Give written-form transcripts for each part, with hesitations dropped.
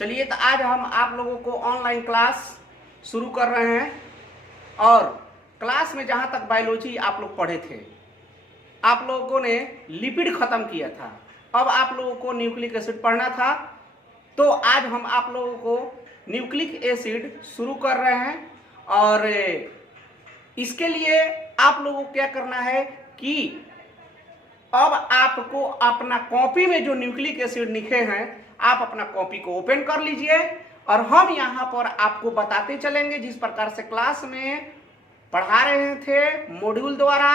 चलिए तो आज हम आप लोगों को ऑनलाइन क्लास शुरू कर रहे हैं। और क्लास में जहाँ तक बायोलॉजी आप लोग पढ़े थे, आप लोगों ने लिपिड खत्म किया था, अब आप लोगों को न्यूक्लिक एसिड पढ़ना था। तो आज हम आप लोगों को न्यूक्लिक एसिड शुरू कर रहे हैं। और इसके लिए आप लोगों को क्या करना है कि अब आपको अपना कॉपी में जो न्यूक्लिक एसिड लिखे हैं, आप अपना कॉपी को ओपन कर लीजिए और हम यहाँ पर आपको बताते चलेंगे जिस प्रकार से क्लास में पढ़ा रहे थे मॉड्यूल द्वारा,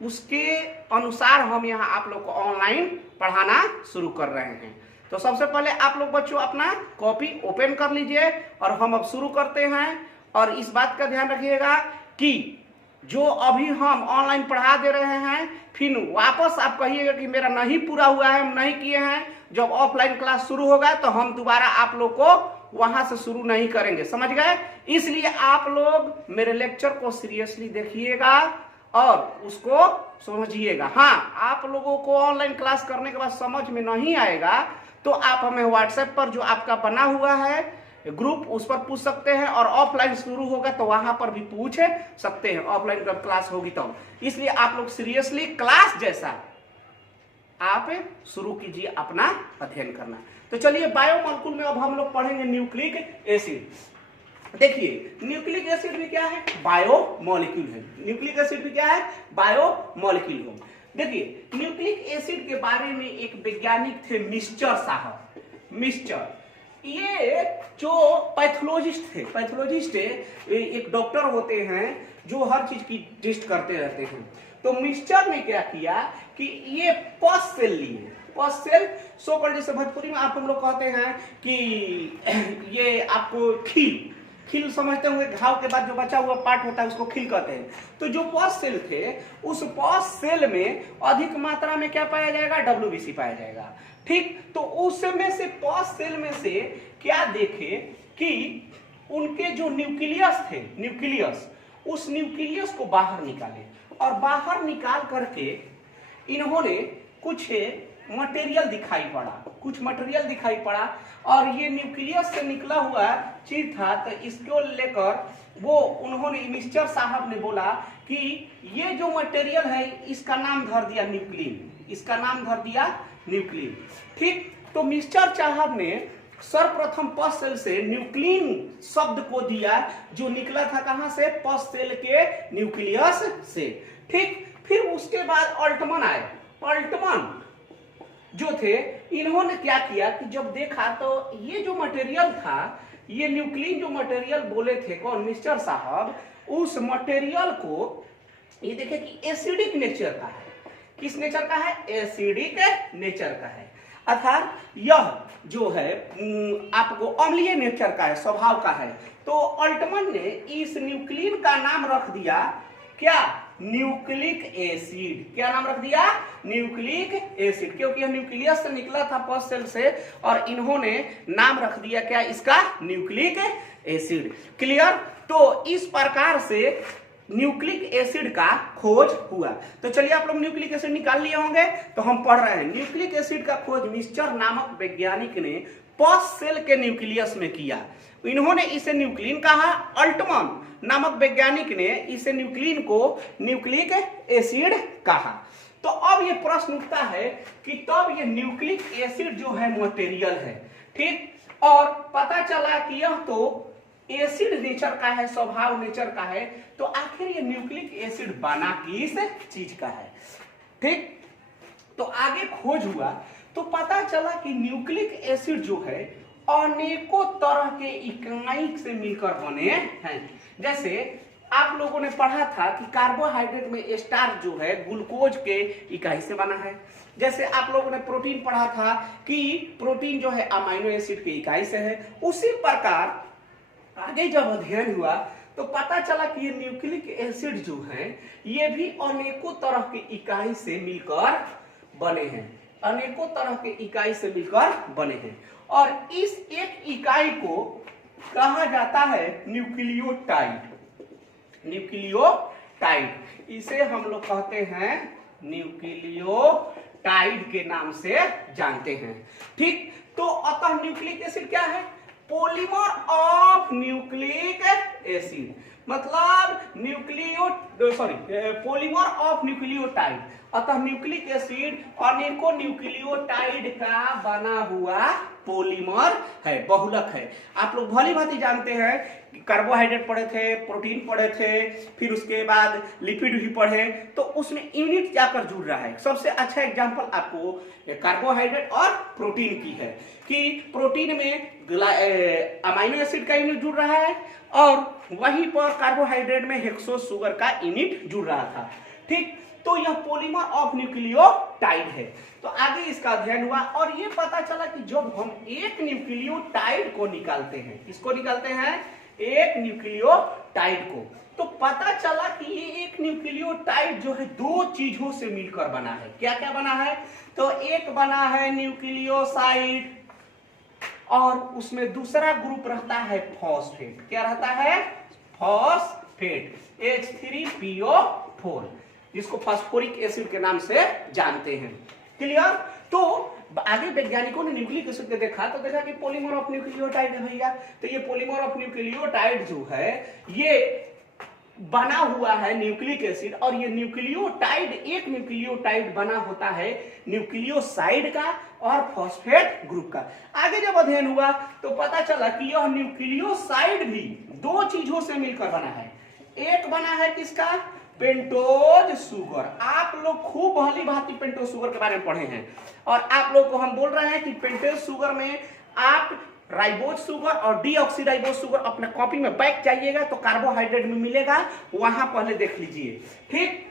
उसके अनुसार हम यहाँ आप लोग को ऑनलाइन पढ़ाना शुरू कर रहे हैं। तो सबसे पहले आप लोग बच्चों अपना कॉपी ओपन कर लीजिए और हम अब शुरू करते हैं। और इस बात का ध्यान रखिएगा कि जो अभी हम ऑनलाइन पढ़ा दे रहे हैं, फिर वापस आप कहिएगा कि मेरा नहीं पूरा हुआ है, हम नहीं किए हैं। जब ऑफलाइन क्लास शुरू होगा तो हम दोबारा आप लोग को वहां से शुरू नहीं करेंगे, समझ गए। इसलिए आप लोग मेरे लेक्चर को सीरियसली देखिएगा और उसको समझिएगा। हाँ, आप लोगों को ऑनलाइन क्लास करने के बाद समझ में नहीं आएगा तो आप हमें व्हाट्सएप पर जो आपका बना हुआ है ग्रुप, उस पर पूछ सकते हैं। और ऑफलाइन शुरू होगा तो वहां पर भी पूछ सकते हैं, ऑफलाइन जब क्लास होगी तो। इसलिए आप लोग सीरियसली क्लास जैसा आप शुरू कीजिए अपना अध्ययन करना। तो चलिए बायोमॉलिक्यूल में अब हम लोग पढ़ेंगे न्यूक्लिक एसिड। देखिए न्यूक्लिक एसिड भी क्या है, बायोमॉलिक्यूल है। न्यूक्लिक एसिड भी क्या है, बायोमॉलिक्यूल है। देखिए न्यूक्लिक एसिड के बारे में एक वैज्ञानिक थे मिस्टर साहब, मिस्टर। ये जो पैथोलॉजिस्ट थे, पैथोलॉजिस्ट एक डॉक्टर होते हैं जो हर चीज की टेस्ट करते रहते हैं। तो मिस्टर ने क्या किया कि ये पस सेल लिए, पस सेल सो कॉल्ड, जैसे भोजपुरी में आप हम लोग कहते हैं कि ये आपको खील, खील समझते होंगे, घाव के बाद जो बचा हुआ पार्ट होता है उसको खील कहते हैं। तो जो पस सेल थे, उस पस सेल में अधिक मात्रा में क्या पाया जाएगा, WBC पाया जाएगा। ठीक, तो उसमें से पस सेल में से क्या देखे कि उनके जो न्यूक्लियस थे, न्यूक्लियस, उस न्यूक्लियस को बाहर निकाले और बाहर निकाल करके इन्होंने कुछ मटेरियल दिखाई पड़ा, कुछ मटेरियल दिखाई पड़ा। और ये न्यूक्लियस से निकला हुआ चीज था, तो इसको लेकर वो उन्होंने, मिस्टर साहब ने बोला कि ये जो मटेरियल है इसका नाम धर दिया न्यूक्लिन, इसका नाम धर दिया न्यूक्लिन। ठीक, तो मिस्टर साहब ने सर्वप्रथम पस सेल से न्यूक्लिन शब्द को दिया, जो निकला था कहां से, पस सेल के न्यूक्लियस से। ठीक, फिर उसके बाद अल्टमन आए। अल्टमन जो थे, इन्होंने क्या किया कि जब देखा तो ये जो मटेरियल था, ये न्यूक्लिन जो मटेरियल बोले थे कौन, मिस्टर साहब, उस मटेरियल को ये देखे कि एसिडिक नेचर का है। किस नेचर का है, एसिडिक नेचर का है। अर्थात यह जो है आपको अम्लीय नेचर का है, स्वभाव का है। तो अल्टमन ने इस न्यूक्लिन का नाम रख दिया क्या, न्यूक्लिक एसिड। क्या नाम रख दिया, न्यूक्लिक एसिड, क्योंकि यह न्यूक्लियस से निकला था पस सेल से, और इन्होंने नाम रख दिया क्या, इसका न्यूक्लिक एसिड। क्लियर। तो इस प्रकार से न्यूक्लिक एसिड का खोज हुआ। तो चलिए आप लोग न्यूक्लिक एसिड निकाल लिए होंगे, तो हम पढ़ रहे हैं। न्यूक्लिक एसिड का खोज मिस्टर नामक वैज्ञानिक ने पस सेल के न्यूक्लियस में किया। इन्होंने इसे न्यूक्लिन कहा, अल्टमन नामक वैज्ञानिक ने इसे न्यूक्लिन को न्यूक्लिक एसिड कहा। तो अब ये प्रश्न उठता है कि तब ये न्यूक्लिक एसिड जो है मटेरियल है, ठीक, और पता चला कि यह तो एसिड नेचर का है, स्वभाव नेचर का है, तो आखिर ये न्यूक्लिक एसिड बना किस चीज का है। ठीक, तो आगे खोज हुआ तो पता चला कि न्यूक्लिक एसिड जो है अनेकों तरह के इकाई से मिलकर बने हैं। जैसे आप लोगों ने पढ़ा था कि कार्बोहाइड्रेट में स्टार्च जो है ग्लूकोज के इकाई से बना है। जैसे आप लोगों ने प्रोटीन पढ़ा था कि प्रोटीन जो है अमीनो एसिड की इकाई से है। उसी प्रकार आगे जब अध्ययन हुआ तो पता चला कि ये न्यूक्लिक एसिड जो है ये भी अनेकों तरह के इकाई से मिलकर बने हैं, अनेकों तरह के इकाई से मिलकर बने हैं। और इस एक इकाई को कहा जाता है न्यूक्लियोटाइड, न्यूक्लियोटाइड। इसे हम लोग कहते हैं न्यूक्लियोटाइड के नाम से जानते हैं। ठीक, तो अतः न्यूक्लिक एसिड क्या है? पॉलीमर ऑफ न्यूक्लिक एसिड, मतलब पॉलीमर ऑफ न्यूक्लियोटाइड। अतः न्यूक्लिक एसिड अनेकों न्यूक्लियोटाइड का बना हुआ पॉलीमर है, बहुलक है। आप लोग भली भांति जानते हैं कि कार्बोहाइड्रेट पढ़े थे, प्रोटीन पढ़े थे, फिर उसके बाद लिपिड भी पढ़े, तो उसमें यूनिट जाकर जुड़ रहा है। सबसे अच्छा एग्जांपल आपको कार्बोहाइड्रेट और प्रोटीन की है कि प्रोटीन में अमाइनो एसिड का यूनिट जुड़ रहा है और वहीं पर कार्बोहाइड्रेट में हेक्सोस शुगर का यूनिट जुड़ रहा था। ठीक, तो यह पॉलीमर ऑफ न्यूक्लियोटाइड है। तो आगे इसका अध्ययन हुआ और ये पता चला कि जब हम एक न्यूक्लियोटाइड को निकालते हैं, किसको निकालते हैं? एक न्यूक्लियोटाइड को, तो पता चला कि ये एक न्यूक्लियोटाइड जो है दो चीजों से मिलकर बना है। क्या क्या बना है? तो एक बना है न्यूक्लियोसाइड और उसमें दूसरा ग्रुप रहता है फॉस्फेट। क्या रहता है? फॉस्फेट, H3PO4, जिसको फास्फोरिक एसिड के नाम से जानते हैं। क्लियर? तो आगे वैज्ञानिकों ने न्यूक्लिक एसिड को देखा तो देखा कि पॉलीमर ऑफ न्यूक्लियोटाइड है भैया। तो ये पॉलीमर ऑफ न्यूक्लियोटाइड जो है ये बना हुआ है न्यूक्लिक एसिड, और ये न्यूक्लियोटाइड, एक न्यूक्लियोटाइड बना होता है न्यूक्लियोसाइड का और फॉस्फेट ग्रुप का। आगे जब अध्ययन हुआ तो पता चला कि यह न्यूक्लियोसाइड भी दो चीजों से मिलकर बना है। एक बना है किसका? Pentose sugar. आप लोग खूब भली भांति पेंटोज शुगर के बारे में पढ़े हैं और आप लोग को हम बोल रहे हैं कि पेंटोज शुगर में आप राइबोज शुगर और डीऑक्सीराइबोज शुगर अपने कॉपी में बैक जाइएगा तो कार्बोहाइड्रेट में मिलेगा, वहां पहले देख लीजिए। ठीक,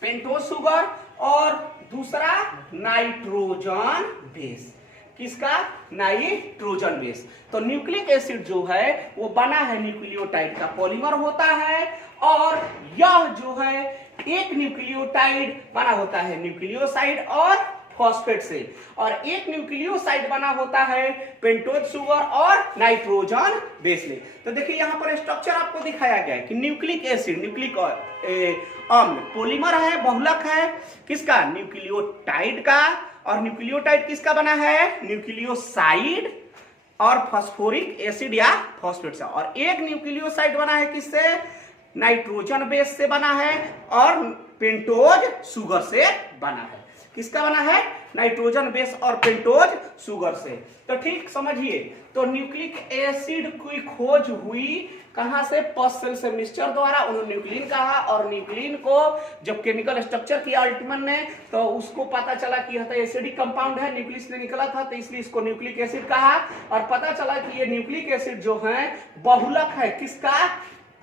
पेंटोज शुगर और दूसरा नाइट्रोजन बेस। किसका? Nitrogen base. तो न्यूक्लिक एसिड जो है वो बना है न्यूक्लियोटाइड का पॉलीमर होता है और यह जो है एक न्यूक्लियोटाइड बना होता है न्यूक्लियोसाइड और फॉस्फेट से, और एक न्यूक्लियोसाइड बना होता है पेंटोज शुगर और नाइट्रोजन बेस से। तो देखिए यहाँ पर स्ट्रक्चर आपको दिखाया गया है कि न्यूक्लिक एसिड, न्यूक्लिक अम्ल पॉलीमर है, बहुलक है किसका? न्यूक्लियोटाइड का। और न्यूक्लियोटाइड किसका बना है? न्यूक्लियोसाइड और फास्फोरिक एसिड या फॉस्फेट से। और एक न्यूक्लियोसाइड बना है किससे? नाइट्रोजन बेस से बना है और पेंटोज शुगर से बना है। किसका बना है? नाइट्रोजन बेस और पेंटोज शुगर से। तो ठीक समझिए, तो न्यूक्लिक एसिड की खोज हुई कहां से? पॉस्सेल से मिस्टर द्वारा। उन्होंने न्यूक्लिन कहा और न्यूक्लिन को जब केमिकल स्ट्रक्चर किया अल्टमन ने तो उसको पता चला कि यह एसिडिक कंपाउंड है, न्यूक्लियस से निकला था, तो इसलिए इसको न्यूक्लिक एसिड कहा। और पता चला कि ये न्यूक्लिक एसिड जो है बहुलक है किसका?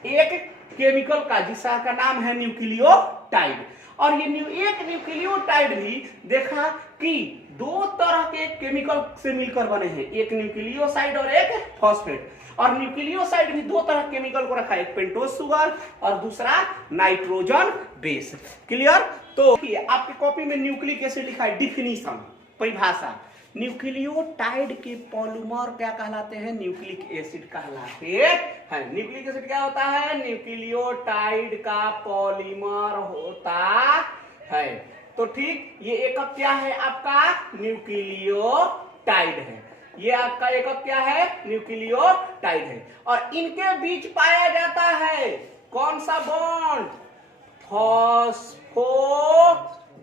एक केमिकल का, जिसका नाम है न्यूक्लियोटाइड। और ये एक न्यूक्लियोटाइड भी देखा कि दो तरह के केमिकल से मिलकर बने हैं, एक न्यूक्लियोसाइड और एक फॉस्फेट। और न्यूक्लियोसाइड भी दो तरह केमिकल को रखा है, एक पेंटोज शुगर और दूसरा नाइट्रोजन बेस। क्लियर? तो आपकी कॉपी में न्यूक्लिक एसिड लिखा है, डिफिनीशन, परिभाषा। न्यूक्लियोटाइड के पॉलीमर क्या कहलाते हैं? न्यूक्लिक एसिड कहलाते हैं। न्यूक्लिक एसिड क्या होता है? न्यूक्लियोटाइड का पॉलीमर होता है। तो ठीक, ये एकक क्या है आपका? न्यूक्लियोटाइड है। ये आपका एकक क्या है? न्यूक्लियोटाइड है। और इनके बीच पाया जाता है कौन सा बॉन्ड? Phospho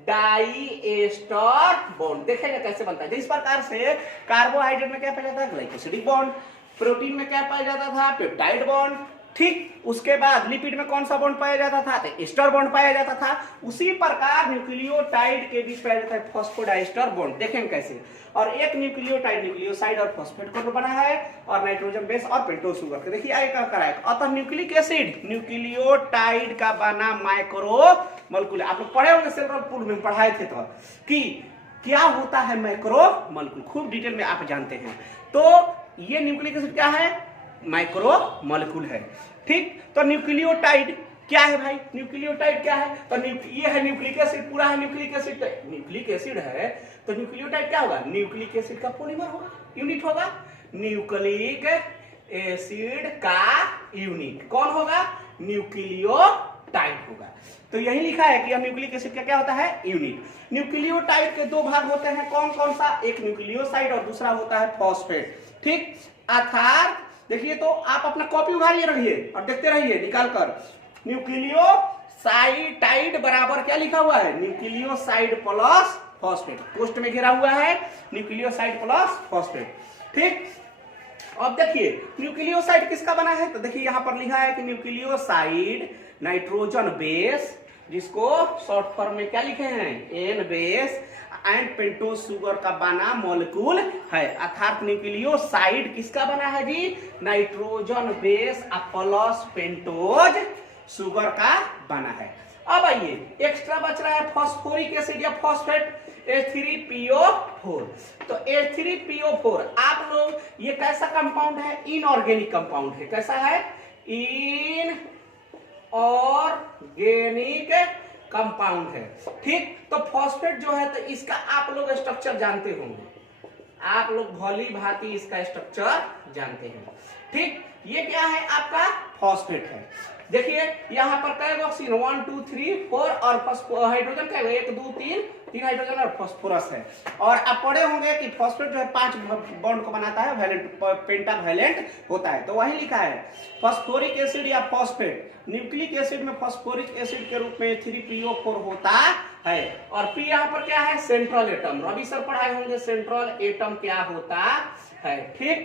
diester bond. देखेंगे कैसे बनता है। जिस प्रकार से कार्बोहाइड्रेट में क्या पाया जाता है? Glycosidic bond. प्रोटीन में क्या पाया जाता था? Peptide bond. ठीक, उसके बाद लिपिड में कौन सा बॉन्ड पाया जाता था? तो एस्टर बॉन्ड पाया जाता था। उसी प्रकार न्यूक्लियोटाइड के बीच पाया जाता है फॉस्फोडाइएस्टर बॉन्ड। देखेंगे कैसे। और एक न्यूक्लियोटाइड न्यूक्लियोसाइड और फॉस्फेट को बना है और नाइट्रोजन बेस और पेंटोज शुगर का। देखिए आगे क्या कराएगा। अतः न्यूक्लिक एसिड न्यूक्लियोटाइड का बना माइक्रो मॉलिक्यूल। आप लोग पढ़े होंगे सेलुलर पूल में पढ़ाए थे तो कि क्या होता है माइक्रो मॉलिक्यूल, खूब डिटेल में आप जानते हैं। तो ये न्यूक्लिक एसिड क्या है? माइक्रो मॉलिक्यूल है। ठीक, तो न्यूक्लियोटाइड क्या है भाई? न्यूक्लियोटाइड क्या है? तो ये है न्यूक्लिक एसिड, पूरा है न्यूक्लिक एसिड। न्यूक्लिक एसिड है तो न्यूक्लियोटाइड क्या होगा? न्यूक्लिक एसिड का पॉलीमर होगा, यूनिट होगा। न्यूक्लिक एसिड का यूनिट कौन होगा? न्यूक्लियोटाइड न्यूक्लियोटाइड होगा। तो यही लिखा है कि न्यूक्लिक एसिड का क्या होता है, यूनिट। न्यूक्लियोटाइड के दो भाग होते हैं, कौन कौन सा, एक न्यूक्लियोसाइड और दूसरा होता है फॉस्फेट। ठीक, अर्थात देखिए, तो आप अपना कॉपी उठा लिए रहिए और देखते रहिए निकाल कर, न्यूक्लियोसाइडाइड बराबर क्या लिखा हुआ है, न्यूक्लियोसाइड प्लस फॉस्फेट, पोस्ट में घेरा हुआ है न्यूक्लियोसाइड प्लस फॉस्फेट। ठीक, अब देखिए न्यूक्लियोसाइड किसका बना है, तो देखिए यहां पर लिखा है कि न्यूक्लियोसाइड नाइट्रोजन बेस, जिसको शॉर्ट फॉर्म में क्या लिखे हैं, N base and pentose sugar का बना मॉलिक्यूल है। अर्थात न्यूक्लियोसाइड किसका बना है जी, nitrogen base plus pentose sugar का बना है। अब आइए एक्स्ट्रा बच रहा है फॉस्फोरिक एसिड या फॉस्फेट, H3PO4। तो H3PO4 आप लोग, ये कैसा कंपाउंड है, इनऑर्गेनिक कंपाउंड है। कैसा है, इनऑर्गेनिक कंपाउंड है। ठीक, तो फॉस्फेट जो है, तो इसका आप लोग स्ट्रक्चर जानते होंगे, आप लोग भली भांति इसका स्ट्रक्चर जानते हैं। ठीक, ये क्या है, आपका फॉस्फेट है। देखिए यहां पर कई ऑक्सीजन 1 2 3 4 और हाइड्रोजन का 1 2 3 तीन हाइड्रोजन और फास्फोरस है। और आप पढ़े होंगे कि फॉस्फेट जो है 5 बॉन्ड को बनाता है, वैलेंट पेंटावैलेंट होता है। तो वही लिखा है फास्फोरिक एसिड या फॉस्फेट, न्यूक्लिक एसिड में फास्फोरिक एसिड के रूप में 3PO4 होता है। और पी यहाँ पर क्या है, सेंट्रल एटम, रवि सर पढ़ाए होंगे सेंट्रल एटम क्या होता है। ठीक,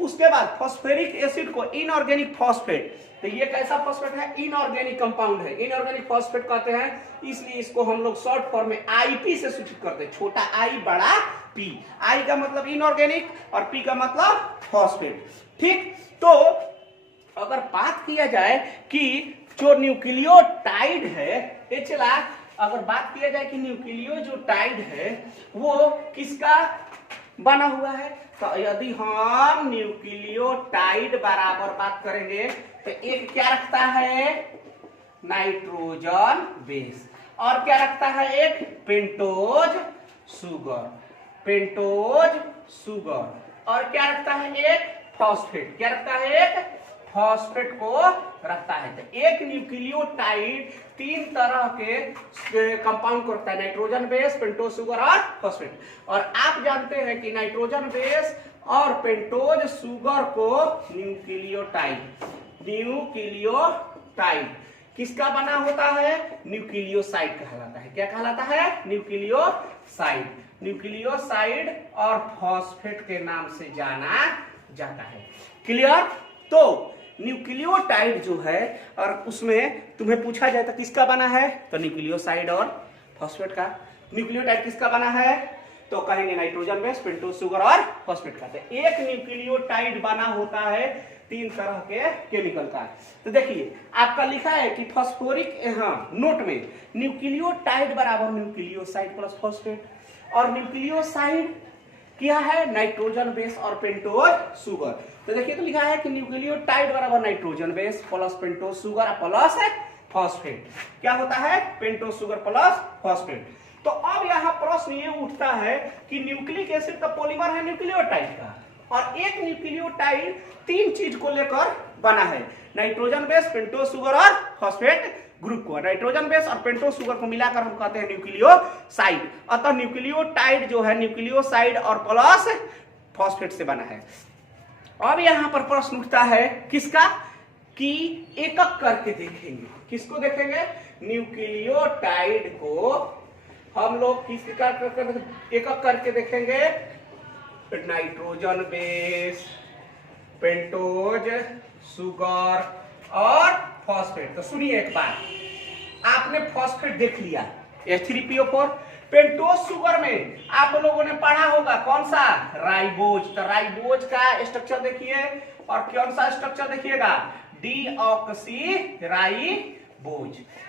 उसके बाद फॉस्फेरिक एसिड को इनऑर्गेनिक फॉस्फेट, तो ये कैसा फॉस्फेट है, इनऑर्गेनिक कंपाउंड है, इनऑर्गेनिक फॉस्फेट कहते हैं, इसलिए इसको हम लोग शॉर्ट फॉर्म में आईपी से सूचित करते हैं, छोटा आई बड़ा पी। आई का मतलब इनऑर्गेनिक और पी का मतलब फॉस्फेट। ठीक, तो अगर बात किया जाए कि जो न्यूक्लियोटाइड है, चला अगर बात किया जाए कि न्यूक्लियो जो टाइड है वो किसका बना हुआ है, तो यदि हम न्यूक्लियोटाइड बराबर बात करेंगे तो एक क्या रखता है, नाइट्रोजन बेस, और क्या रखता है, एक पेंटोज शुगर, पेंटोज शुगर, और क्या रखता है, एक फॉस्फेट, क्या रखता है, एक फॉस्फेट को रखता है। तो एक न्यूक्लियोटाइड 3 तरह के कंपाउंड को रखता है, नाइट्रोजन बेस, पेंटोज शुगर और फॉस्फेट। और आप जानते हैं कि नाइट्रोजन बेस और पेंटोज शुगर को न्यूक्लियोटाइड किसका बना होता है, न्यूक्लियोसाइड कहलाता है। क्या कहलाता है, न्यूक्लियोसाइड। न्यूक्लियोसाइड और फॉस्फेट के नाम से जाना जाता है। क्लियर। तो न्यूक्लियोटाइड जो है, और उसमें तुम्हें पूछा जाए तो किसका बना है, तो न्यूक्लियोसाइड और फॉस्फेट का। न्यूक्लियोटाइड किसका बना है, तो कहेंगे नाइट्रोजन बेस, पेंटोज शुगर और फॉस्फेट का। तो एक न्यूक्लियोटाइड बना होता है 3 तरह के केमिकल का। तो देखिए आपका लिखा है कि फॉस्फोरिक, हाँ नोट में, न्यूक्लियोटाइड बराबर न्यूक्लियोसाइड प्लस फॉस्फेट, और न्यूक्लियोसाइड क्या है, नाइट्रोजन बेस और पेंटोज शुगर। तो देखिए तो लिखा है कि न्यूक्लियोटाइड बराबर nitrogen base plus pentose sugar plus phosphate. क्या होता है, पेंटोज शुगर प्लस फॉस्फेट। तो अब यहाँ प्रश्न ये उठता है कि न्यूक्लिक एसिड का पॉलीमर है न्यूक्लियोटाइड का, और एक न्यूक्लियोटाइड 3 चीज को लेकर बना है, नाइट्रोजन बेस, पेंटोज शुगर और फॉस्फेट ग्रुप को। नाइट्रोजन बेस और पेंटोज शुगर को मिलाकर हम कहते हैं न्यूक्लियोसाइड। अतः न्यूक्लियोटाइड जो है न्यूक्लियोसाइड और प्लस फॉस्फेट से बना है। अब यहाँ पर प्रश्न उठता है किसका, कि एक एक करके देखेंगे। किसको देखेंगे, न्यूक्लियोटाइड को हम लोग किस एक एक करके देखेंगे, नाइट्रोजन बेस, पेंटोज शुगर और फॉस्फेट। तो सुनिए एक बार, आपने फॉस्फेट देख लिया H3PO4, पेंटोज शुगर में आप लोगों ने पढ़ा होगा कौन सा, राइबोज। तो राइबोज का स्ट्रक्चर देखिए, और कौन सा स्ट्रक्चर देखिएगा, डीऑक्सीराइबोज।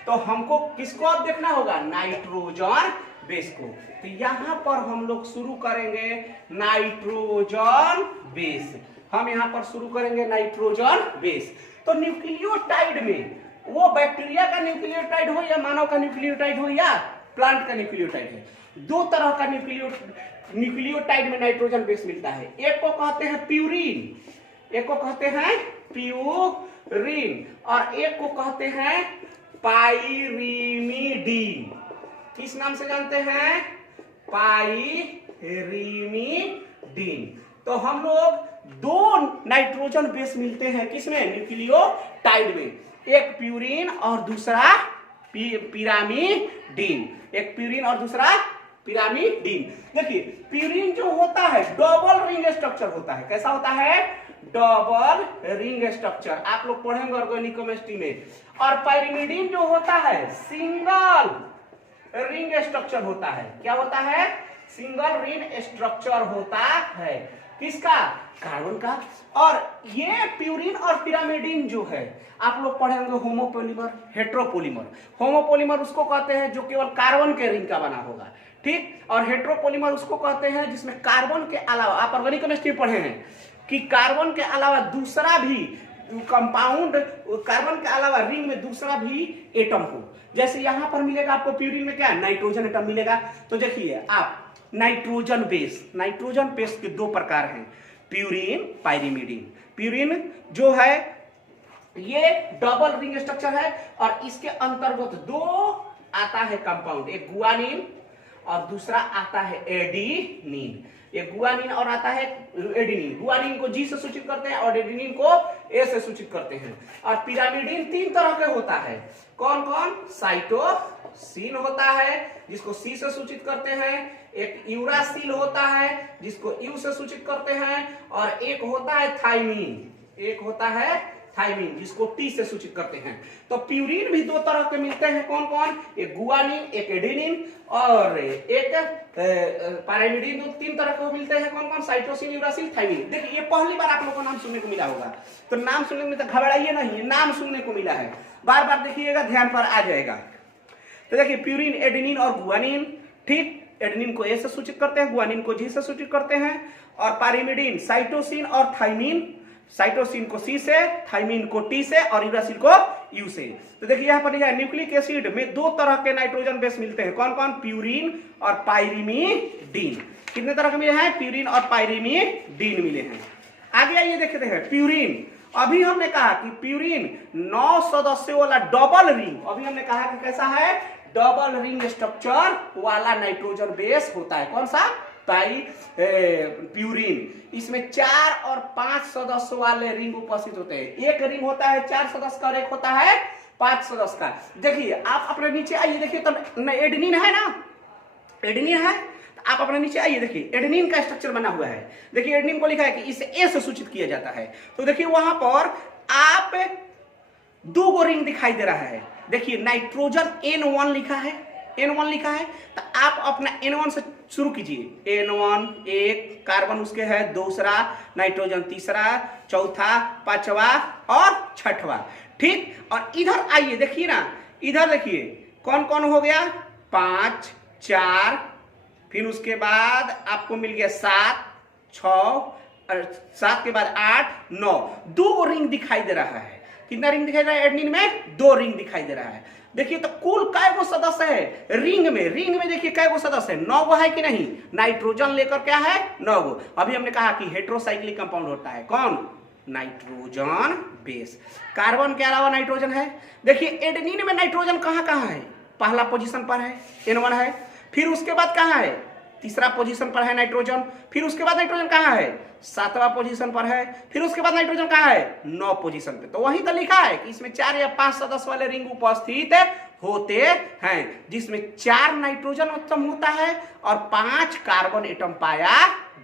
तो हमको किसको अब देखना होगा, नाइट्रोजन बेस को। तो यहां पर हम लोग शुरू करेंगे नाइट्रोजन बेस, हम यहां पर शुरू करेंगे नाइट्रोजन बेस। तो न्यूक्लियोटाइड में वो बैक्टीरिया का न्यूक्लियोटाइड हो या मानव का न्यूक्लियोटाइड हो या प्लांट का न्यूक्लियोटाइड है, 2 तरह का न्यूक्लियोटाइड में नाइट्रोजन बेस मिलता है। एक को कहते हैं प्यूरिन, एक को कहते हैं प्यूरिन, और एक को कहते हैं पाइरिमिडीन। किस नाम से जानते हैं? पाइरिमिडीन। तो हम लोग दो नाइट्रोजन बेस मिलते हैं किसमें? न्यूक्लियोटाइड में, एक प्यूरिन और दूसरा पिरामिडीन। एक प्यूरिन और दूसरा पिरामिडीन। देखिए प्यूरिन जो होता है डबल रिंग स्ट्रक्चर होता है। कैसा होता है? डबल रिंग स्ट्रक्चर, आप लोग पढ़ेंगे ऑर्गेनिक केमिस्ट्री में। और पाइरिमिडीन जो होता है सिंगल रिंग स्ट्रक्चर होता है। क्या होता है? सिंगल रिंग स्ट्रक्चर होता है। किसका? कार्बन का। और ये प्यूरिन और पिरामिडीन जो है आप लोग पढ़ेंगे होमोपोलीमर, हेट्रोपोलीमर। होमोपोलीमर उसको कहते हैं जो केवल कार्बन के रिंग का बना होगा, ठीक। और हेट्रोपोलीमर उसको कहते हैं जिसमें कार्बन के अलावा, आप ऑर्गेनिक केमिस्ट्री पढ़े हैं कि कार्बन के अलावा दूसरा भी कंपाउंड, कार्बन के अलावा रिंग में दूसरा भी एटम हो। जैसे यहां पर मिलेगा आपको प्यूरिन में क्या? नाइट्रोजन एटम मिलेगा। तो देखिए आप नाइट्रोजन बेस, नाइट्रोजन बेस के दो प्रकार हैं, प्यूरिन, पाइरिमिडीन। प्यूरिन जो है ये डबल रिंग स्ट्रक्चर है और इसके अंतर्गत दो आता है कंपाउंड, एक गुआनिन और दूसरा आता है एडिनिन। एक गुआनिन और आता है एडिनिन। गुआनिन को जी से सूचित करते हैं और एडिनिन को ए से सूचित करते हैं। और पिरामिडीन तीन तरह के होता है। कौन कौन? साइटोसिन होता है जिसको सी से सूचित करते हैं, एक यूरासिल होता है जिसको यू से सूचित करते हैं, और एक होता है थाइमीन, एक होता है थाइमीन जिसको टी से सूचित करते हैं। तो प्यूरिन भी दो तरह के मिलते हैं। कौन कौन? एक गुआनिन, एक एडिनिन और एक पाइरिमिडीन। दो तीन तरह के मिलते हैं। कौन कौन? Cytosine, uracil, thymine. देखिए ये पहली बार आप लोगों को नाम सुनने को मिला होगा, तो नाम सुनने में तो घबराइए नहीं, नाम सुनने को मिला है, बार बार देखिएगा, ध्यान पर आ जाएगा। तो देखिए प्यूरिन, एडिनिन और गुआनिन, ठीक। एडिनिन को ए से सूचित करते हैं, गुआनिन को जी से सूचित करते हैं। और पाइरिमिडीन साइटोसिन और थाइमीन, साइटोसिन को सी से, थाइमीन को टी से और यूरासिल को यू से। तो देखिए यहां पर लिखा है न्यूक्लिक एसिड में दो तरह के नाइट्रोजन बेस मिलते हैं। कौन कौन? प्यूरिन और पाइरिमिडीन। कितने तरह के मिले हैं? प्यूरिन और पाइरिमिडीन मिले हैं। आगे आइए देखते हैं प्यूरिन। अभी हमने कहा कि प्यूरिन 9 सदस्यों वाला डबल रिंग, अभी हमने कहा कि कैसा है? डबल रिंग स्ट्रक्चर वाला नाइट्रोजन बेस होता है। कौन सा? प्यूरिन। इसमें 4 और 5 सदस्य वाले रिंग उपस्थित होते हैं। एक रिंग होता है 4 सदस्य का और एक होता है 5 सदस्य का। देखिए आप अपने नीचे आइए, देखिए तो एडेनिन है ना, एडेनिन है, तो आप अपने नीचे आइए, देखिए एडेनिन का स्ट्रक्चर बना हुआ है। देखिए एडेनिन को लिखा है कि इसे ए से सूचित किया जाता है। तो देखिए वहां पर आप दो गो रिंग दिखाई दे रहा है। देखिए नाइट्रोजन N1 लिखा है, N1 लिखा है, तो आप अपना N1 से शुरू कीजिए। N1 एक, कार्बन उसके है दूसरा, नाइट्रोजन तीसरा, चौथा, पांचवा और छठवा, ठीक। और इधर आइए, देखिए ना, इधर देखिए कौन कौन हो गया? 5, 4, फिर उसके बाद आपको मिल गया 7, 6, 7 के बाद 8, 9। दो रिंग दिखाई दे रहा है। कितना रिंग दिखाई दे रहा है? एडेनिन में 2 रिंग दिखाई दे रहा है। देखिए तो कुल कै गो सदस्य है रिंग में? रिंग में देखिए कै गो सदस्य है? 9 गो है कि नहीं? नाइट्रोजन लेकर क्या है? 9 गो। अभी हमने कहा कि हेट्रोसाइक्लिक कंपाउंड होता है। कौन? Nitrogen base. कार्बन के अलावा नाइट्रोजन है। देखिए एडेनिन में नाइट्रोजन कहां कहां है? पहला पोजीशन पर है, N1 है। फिर उसके बाद कहां है? तीसरा पोजीशन पर है नाइट्रोजन। फिर उसके बाद नाइट्रोजन कहां है? 7वां पोजीशन पर है। फिर उसके बाद नाइट्रोजन कहां है? 9 पोजीशन पे। तो वही तो लिखा है कि इसमें 4 या 5 सदस्य वाले रिंग उपस्थित होते हैं, जिसमें 4 नाइट्रोजन एटम होता है और 5 कार्बन एटम पाया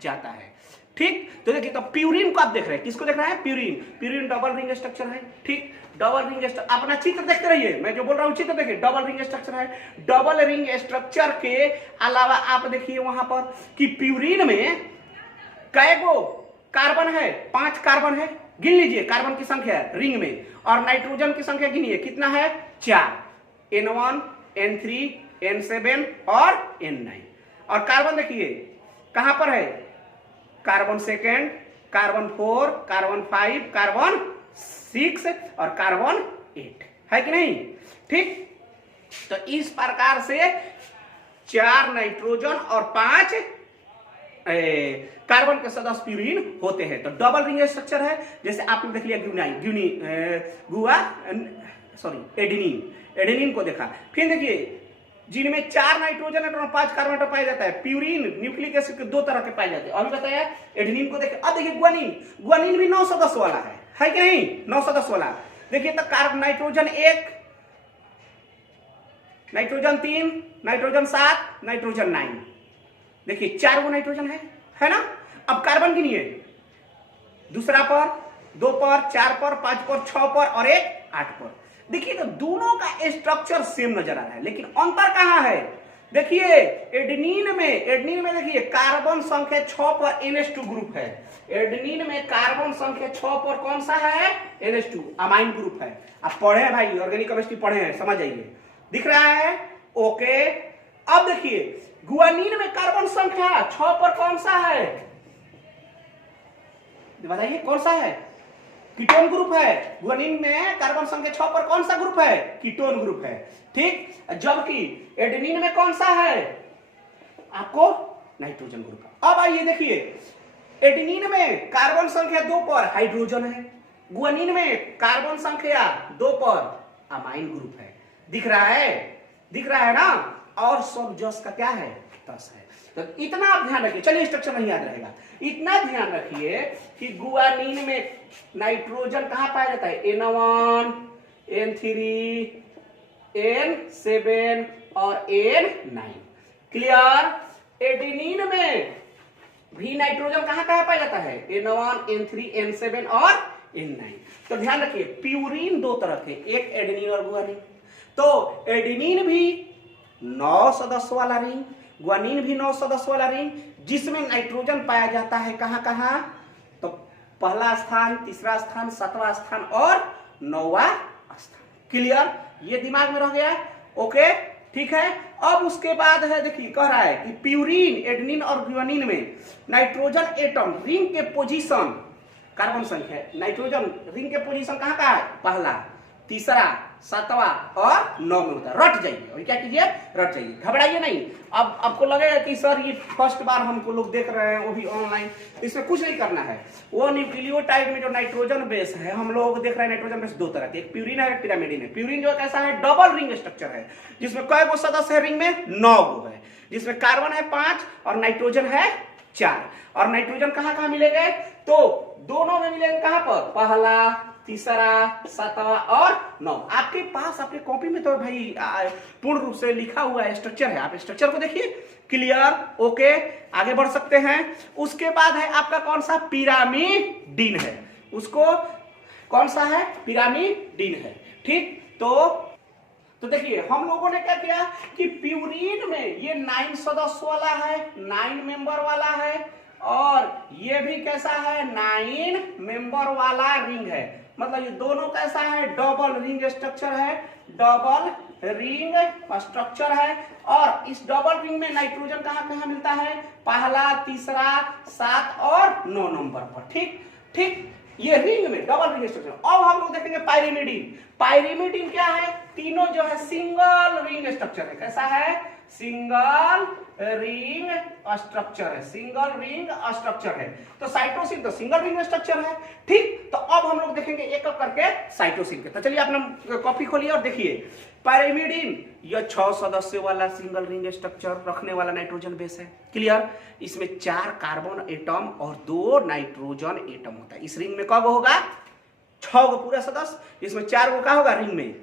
जाता है, ठीक। तो देखिए तो प्यूरिन को आप देख रहे हैं, किसको देख रहे हैं? Purine. Purine double ring structure है, ठीक। डबल रिंग स्ट्रक्चर, अपना चित्र देखते रहिए, मैं जो बोल रहा हूं चित्र देखिए। डबल रिंग स्ट्रक्चर है। डबल रिंग स्ट्रक्चर के अलावा आप देखिए वहां पर कि प्यूरिन में कै गो कार्बन है? 5 कार्बन है। गिन लीजिए कार्बन की संख्या रिंग में, और नाइट्रोजन की संख्या गिनिए कितना है? 4। N1, N3, N7 और N9। और कार्बन देखिए कहां पर है? Carbon second, carbon 4, carbon 5, carbon 6 और कार्बन 8 है कि नहीं, ठीक। तो इस प्रकार से 4 नाइट्रोजन और 5 कार्बन के सदस्य प्यूरिन होते हैं। तो डबल रिंग स्ट्रक्चर है। जैसे आपने देख लिया गुआ सॉरी एडेनिन, एडेनिन को देखा। फिर देखिए जिनमें 4 नाइट्रोजन एटम और 5 कार्बन एटम पाया जाता है। प्यूरिन न्यूक्लिक एसिड के 2 तरह के पाए जाते हैं, अभी बताया। एडेनिन को देखिए। अब देखिए गुआनिन, गुआनिन भी 9 सदस्य वाला है कि नहीं? 9 सदस्य वाला। देखिए तो carbon nitrogen 1, nitrogen 3, nitrogen 7, nitrogen 9। देखिए 4 गो नाइट्रोजन है ना। अब कार्बन गिनिए, दूसरा पर, 2 पर, 4 पर, 5 पर, 6 पर और 1 8 पर। देखिए तो दोनों का स्ट्रक्चर सेम नजर आ रहा है, लेकिन अंतर कहां है? देखिए एडेनिन में देखिए कार्बन संख्या 6 पर NH2 ग्रुप है। एडेनिन में कार्बन संख्या 6 पर कौन सा है? NH2 अमाइन ग्रुप है। आप पढ़े हैं भाई, ऑर्गेनिक केमिस्ट्री पढ़े हैं, समझ आइए। दिख रहा है? ओके। अब देखिए गुआनिन में कार्बन संख्या 6 पर कौन सा है? बताइए कौन सा है? कीटोन ग्रुप है। गुआनिन में कार्बन संख्या 6 पर कौन सा ग्रुप है? कीटोन ग्रुप है। ठीक। जबकि एडेनिन में कौन सा है आपको? नाइट्रोजन ग्रुप का। अब आइए देखिए एडेनिन में कार्बन संख्या 2 पर हाइड्रोजन है, गुआनिन में कार्बन संख्या 2 पर अमाइन ग्रुप है। दिख रहा है? दिख रहा है ना। और सब जस का क्या है? 10 है। तो इतना आप ध्यान रखिए। चलिए स्ट्रक्चर नहीं याद रहेगा, इतना ध्यान रखिए कि गुआनिन में नाइट्रोजन कहां पाया जाता है? N1, N3, N7 और N9। क्लियर? एडेनिन में भी नाइट्रोजन कहां कहां पाया जाता है? N1, N3, N7 और N9। तो ध्यान रखिए प्यूरिन 2 तरह के, एक एडेनिन और गुआनिन। तो एडेनिन भी 9 सदस्य वाला रिंग, गुआनिन भी 9 सदस्य वाला रिंग, जिसमें नाइट्रोजन पाया जाता है कहां कहां? तो पहला स्थान, तीसरा स्थान, 7वां स्थान और 9वां स्थान। क्लियर? ये दिमाग में रह गया? ओके ठीक है। अब उसके बाद है देखिए कह रहा है कि प्यूरिन, एडेनिन और गुआनिन में नाइट्रोजन एटम रिंग के पोजीशन, कार्बन संख्या नाइट्रोजन रिंग के पोजीशन कहां का है? पहला, तीसरा, 7वां और 9 में होता है। रट जाइए और क्या कीजिए? रट जाइए, घबराइए नहीं। अब आपको लगेगा कि सर ये फर्स्ट बार हमको लोग देख रहे हैं, वो भी ऑनलाइन, इसमें कुछ नहीं करना है। वो न्यूक्लियोटाइड में जो नाइट्रोजन बेस है, हम लोग देख रहे हैं नाइट्रोजन बेस 2 तरह के, एक प्यूरिन है, एक पिरामिडिन है। प्यूरिन जो कैसा है? डबल रिंग स्ट्रक्चर है, जिसमें कई गो सदस्य है? रिंग में 9 गो है, जिसमें कार्बन है 5 और नाइट्रोजन है 4। और नाइट्रोजन कहां कहां मिलेंगे? तो दोनों में मिलेंगे कहां पर? पहला, तीसरा, 7वां और 9। आपके पास आपके कॉपी में तो भाई पूर्ण रूप से लिखा हुआ है, स्ट्रक्चर है, आप स्ट्रक्चर को देखिए। क्लियर? ओके, आगे बढ़ सकते हैं। उसके बाद है आपका कौन सा? पिरामिडिन है। उसको कौन सा है? पिरामिडिन है। ठीक। तो देखिए हम लोगों ने क्या किया कि प्यूरिन में ये 9 सदस्य वाला है, 9 मेंबर वाला है, और ये भी कैसा है? 9 मेंबर वाला रिंग है। मतलब ये दोनों कैसा है? डबल रिंग स्ट्रक्चर है, डबल रिंग स्ट्रक्चर है। और इस डबल रिंग में नाइट्रोजन कहां कहां मिलता है? पहला, तीसरा, 7 और 9 नंबर पर। ठीक ठीक। ये रिंग में डबल रिंग स्ट्रक्चर। अब हम लोग देखेंगे पाइरिमिडिन। पाइरिमिडिन क्या है? तीनों जो है सिंगल रिंग स्ट्रक्चर है। कैसा है? सिंगल रिंग स्ट्रक्चर है, सिंगल रिंग स्ट्रक्चर है। तो साइटोसिन तो सिंगल रिंग स्ट्रक्चर है। ठीक। तो अब हम लोग देखेंगे एक एक करके साइटोसिन के। तो चलिए अपना कॉपी खोलिए और देखिए पाइरिमिडिन यह 6 सदस्य वाला सिंगल रिंग स्ट्रक्चर रखने वाला नाइट्रोजन बेस है। क्लियर? इसमें 4 कार्बन एटम और 2 नाइट्रोजन एटम होता है। इस रिंग में कब होगा? 6 गो पूरा सदस्य, इसमें 4 गो क्या होगा? रिंग में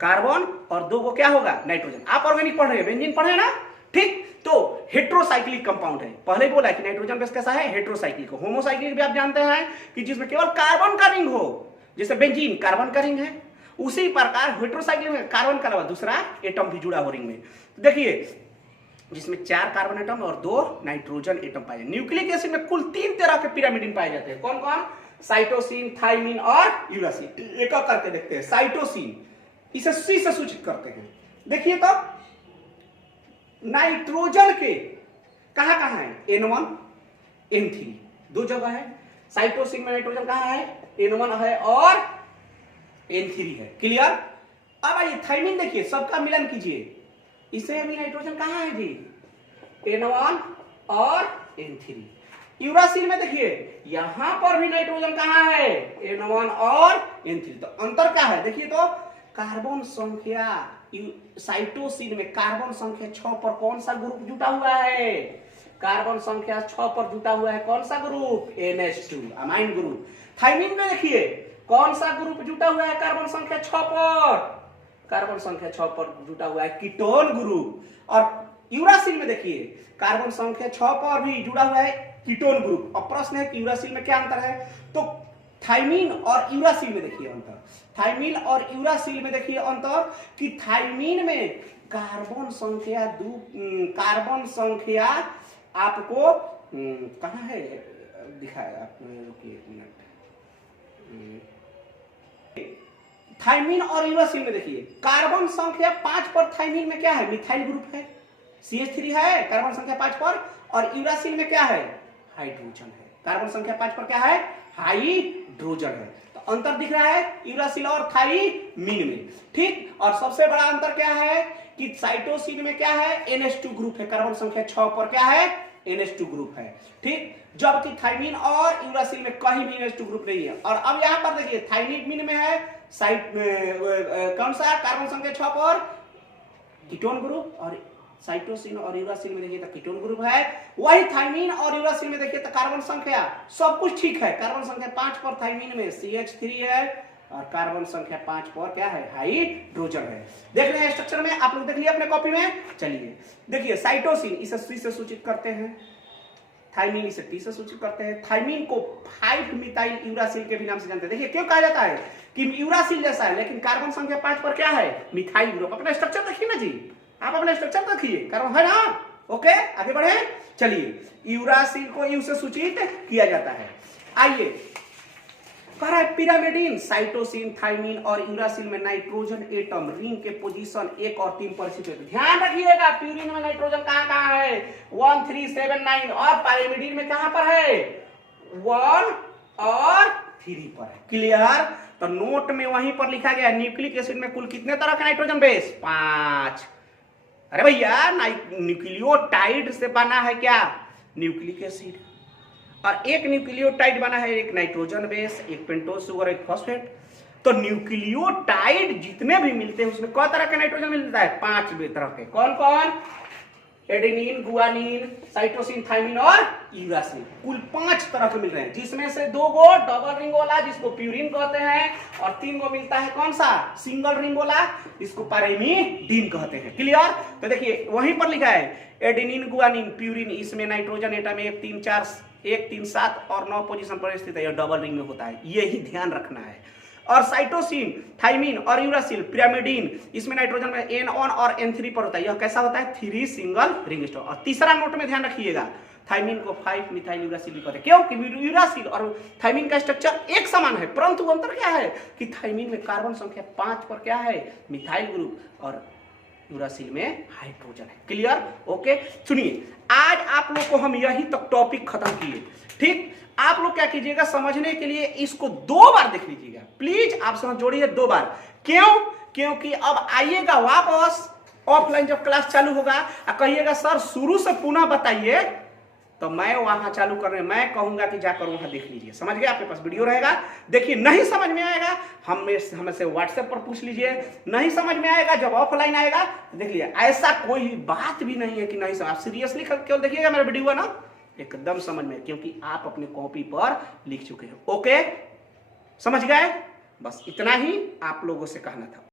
कार्बन और 2 गो क्या होगा? नाइट्रोजन। आप ऑर्गेनिक पढ़ रहे हैं, बेंजीन पढ़े ना? ठीक। तो हेट्रोसाइक्लिक कंपाउंड है। पहले बोला कि नाइट्रोजन बेस कैसा है? हेट्रोसाइक्लिक। होमोसाइक्लिक भी आप जानते हैं कि जिसमें केवल कार्बन का रिंग हो, जैसे बेंजीन कार्बन का रिंग है, उसी प्रकार हेट्रोसाइक्लिक में कार्बन का अलावा दूसरा एटम भी जुड़ा हो रिंग में। तो देखिए जिसमें 4 कार्बन एटम और 2 नाइट्रोजन एटम पाए जाते हैं। न्यूक्लिक एसिड में कुल 3 तरह के पिरामिडिन पाए जाते हैं। कौन कौन? साइटोसिन, थाइमिन और यूरासिल। एक एक करके देखते हैं। साइटोसिन इसे सी से सूचित करते हैं। देखिए तो नाइट्रोजन के कहां कहां है? N1, N3 2 जगह है। साइटोसिन में नाइट्रोजन कहां है? N1 है और N3 है। क्लियर? अब आइए थाइमिन देखिए, सबका मिलन कीजिए। इसमें भी नाइट्रोजन कहां है जी? N1 और N3। यूरासिल में देखिए यहां पर भी नाइट्रोजन कहां है? N1 और N3। तो अंतर क्या है? देखिए तो कार्बन संख्या साइटोसिन में कार्बन संख्या 6 पर कौन सा ग्रुप जुटा हुआ है? कार्बन संख्या 6 पर जुटा हुआ है कौन सा group? NH2 amine group. Thymine में देखिए कौन सा ग्रुप जुटा हुआ है कार्बन संख्या 6 पर? कार्बन संख्या 6 पर जुटा हुआ है कीटोन ग्रुप। और यूरासिल में देखिए कार्बन संख्या 6 पर भी जुड़ा हुआ है कीटोन ग्रुप। अब प्रश्न है कि यूरासिल में क्या अंतर है? तो थाइमिन और यूरासिल में देखिए अंतर। थाइमिन और यूरासिल में देखिए अंतर कि थाइमिन में कार्बन संख्या आपको कहां है दिखाया आपने, रुकिए एक मिनट। थाइमिन और यूरासिल में देखिए कार्बन संख्या 5 पर थाइमिन में क्या है? मिथाइल ग्रुप है, CH3 है कार्बन संख्या 5 पर। और यूरासिल में क्या है? हाइड्रोजन है। कार्बन संख्या 5 पर क्या है? हाइड्रोजन है। तो अंतर दिख रहा है यूरासिल और थाइमिन में, ठीक। और सबसे बड़ा अंतर क्या है कि साइटोसिन में क्या है? NH2 ग्रुप है। कार्बन संख्या 6 पर क्या है? NH2 ग्रुप है, ठीक। जबकि थाइमिन और यूरासिल में कहीं भी NH2 ग्रुप नहीं है। और अब यहां पर देखिए थाइमिन में है कौन सा? कार्बन संख्या 6 पर कीटोन ग्रुप। और साइटोसिन और यूरासिल में देखिए तो कीटोन ग्रुप है। वही थाइमिन और यूरासिल में देखिए तो कार्बन संख्या सब कुछ ठीक है। कार्बन संख्या 5 पर थाइमिन में CH3 है और कार्बन संख्या 5 पर क्या है? हाइड्रोजन है। देख रहे हैं स्ट्रक्चर में, आप लोग देख लिए अपने कॉपी में। चलिए देखिए साइटोसिन इसे C से सूचित करते हैं, थाइमिन इसे T से सूचित करते हैं। थाइमिन को 5 मिथाइल यूरासिल के भी नाम से जानते हैं। देखिए क्यों कहा जाता है कि यूरासिल जैसा है लेकिन कार्बन संख्या 5 पर क्या है? Methyl group. अपना स्ट्रक्चर देखिए ना जी, आप अपने स्ट्रक्चर देखिए, कार्बन है ना। ओके आगे बढ़े। चलिए यूरासिल को यू से सूचित किया जाता है। आइए कह रहा है पिरामिडीन साइटोसिन थाइमिन और यूरासिल में नाइट्रोजन एटम रिंग के पोजीशन 1 और 3 पर स्थित है। ध्यान रखिएगा प्यूरिन में नाइट्रोजन कहां है? 1 3 7 9। और पिरामिडीन में कहां पर है? 1 और 3 पर है। क्लियर? तो नोट में वहीं पर लिखा गया न्यूक्लिक एसिड में कुल कितने तरह के नाइट्रोजन बेस? 5। अरे भैया न्यूक्लियोटाइड से बना है क्या? Nucleic acid. और एक न्यूक्लियोटाइड बना है एक नाइट्रोजन बेस, एक पेंटोज शुगर, एक फॉस्फेट। तो न्यूक्लियोटाइड जितने भी मिलते हैं उसमें कई तरह के नाइट्रोजन मिलता है? 5 तरह के। कौन कौन? एडेनिन, गुआनिन, साइटोसिन, थाइमिन और यूरासिल। कुल 5 तरह के मिल रहे हैं, जिसमें से 2 गो डबल रिंग वाला जिसको प्यूरिन कहते हैं और 3 गो मिलता है कौन सा? सिंगल रिंग वाला जिसको पायरिमिडीन कहते हैं। क्लियर? तो देखिए वहीं पर लिखा है एडेनिन, गुआनिन, प्यूरिन। इसमें नाइट्रोजन एटम 1 3 4 1 3 7 और 9 पोजीशन पर स्थित है। यह डबल रिंग में होता है, यही ध्यान रखना है। और साइटोसिन, थाइमिन और यूरासिल, पिरामिडीन, इसमें नाइट्रोजन में N1 और N3 पर होता है। यह कैसा होता है? 3 सिंगल रिंग स्ट्रक्चर। और तीसरा नोट में ध्यान रखिएगा थाइमिन को 5 मिथाइल यूरासिल भी कहते हैं। क्योंकि यूरासिल और थाइमिन का स्ट्रक्चर एक समान है, परंतु अंतर क्या है कि थाइमिन में कार्बन संख्या 5 पर क्या है? मिथाइल ग्रुप और यूरासिल में हाइड्रोजन है। क्लियर? ओके सुनिए, आज आप लोग को हम यही तक टॉपिक खत्म किए, ठीक। आप लोग क्या कीजिएगा, समझने के लिए इसको 2 बार देख लीजिएगा प्लीज। आप समझ जोड़िए 2 बार। क्यों? क्योंकि अब आइएगा वापस ऑफलाइन जब क्लास चालू होगा कहिएगा सर शुरू से पुनः बताइए, तो मैं वहां चालू करने मैं कहूंगा कि जाकर वहां देख लीजिए। समझ गए? आपके पास वीडियो रहेगा, देखिए। नहीं समझ में आएगा हमसे व्हाट्सएप पर पूछ लीजिए। नहीं समझ में आएगा जब ऑफलाइन आएगा देख लीजिए। ऐसा कोई बात भी नहीं है कि नहीं समझ। आप सीरियसली केवल देखिएगा मेरा वीडियो ना, एकदम समझ में, क्योंकि आप अपने कॉपी पर लिख चुके हैं। ओके समझ गए? बस इतना ही आप लोगों से कहना था।